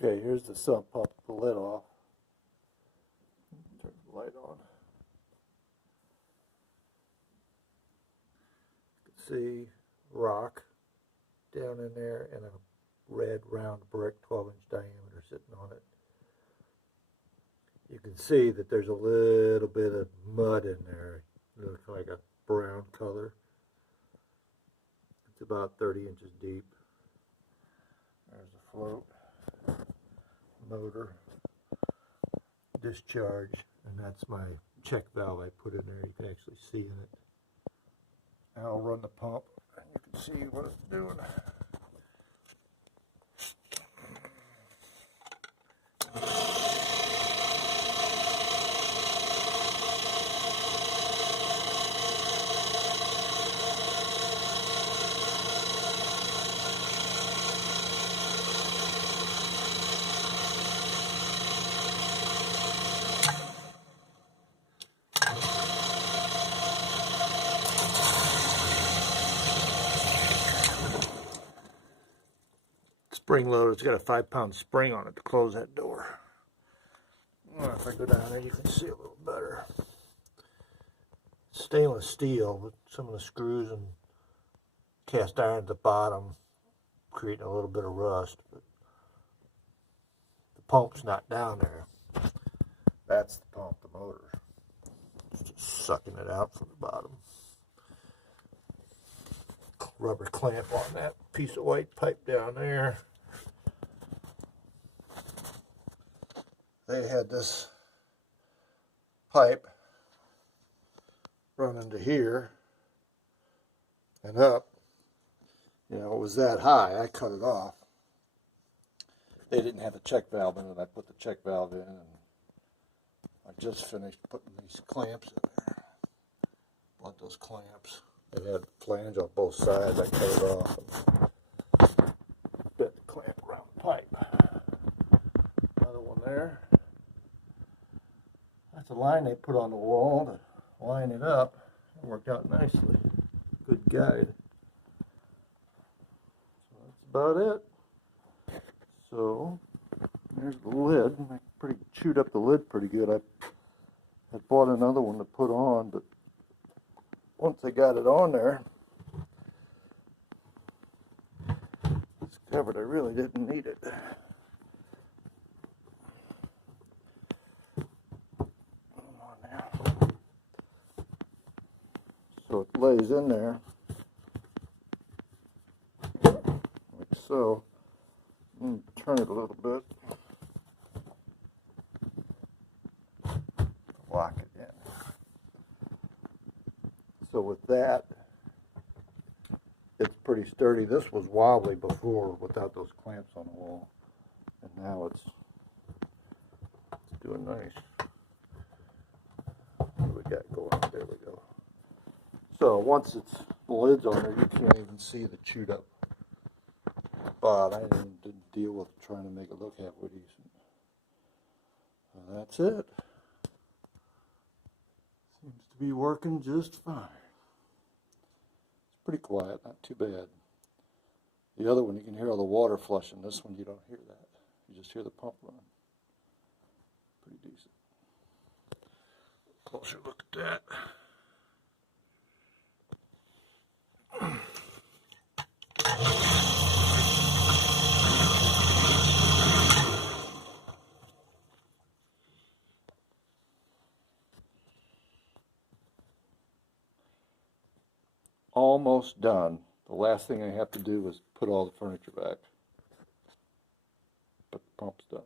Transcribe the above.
Okay, here's the sump pump, the lid off. Turn the light on. You can see rock down in there and a red round brick 12-inch diameter sitting on it. You can see that there's a little bit of mud in there. It looks like a brown color. It's about 30 inches deep. There's the float, motor, discharge, and that's my check valve I put in there. You can actually see in it. Now I'll run the pump and you can see what it's doing. Spring loader, it's got a 5-pound spring on it to close that door. Well, if I go down there you can see a little better. Stainless steel with some of the screws and cast iron at the bottom creating a little bit of rust, but the pump's not down there. That's the pump, the motor. It's just sucking it out from the bottom. Rubber clamp on that piece of white pipe down there. They had this pipe run into here and up. You know, it was that high. I cut it off. They didn't have a check valve in it. I put the check valve in, and I just finished putting these clamps in there. Bought those clamps. It had a flange on both sides. I cut it off and bit the clamp around the pipe. Another one there. That's a line they put on the wall to line it up. It worked out nicely. Good guide. So that's about it. So there's the lid. I pretty chewed up the lid pretty good. I bought another one to put on, but once I got it on there, discovered I really didn't need it. So it lays in there, like so. Turn it a little bit. Lock it in. So with that, it's pretty sturdy. This was wobbly before without those clamps on the wall, and now it's doing nice. What do we got going? There we go. So once the lid's on there, you can't even see the chewed up spot. I didn't deal with trying to make it look halfway decent. So that's it. Seems to be working just fine. It's pretty quiet, not too bad. The other one, you can hear all the water flushing. This one, you don't hear that. You just hear the pump run. Pretty decent. Closer look at that. Almost done. The last thing I have to do is put all the furniture back. But the pump's done.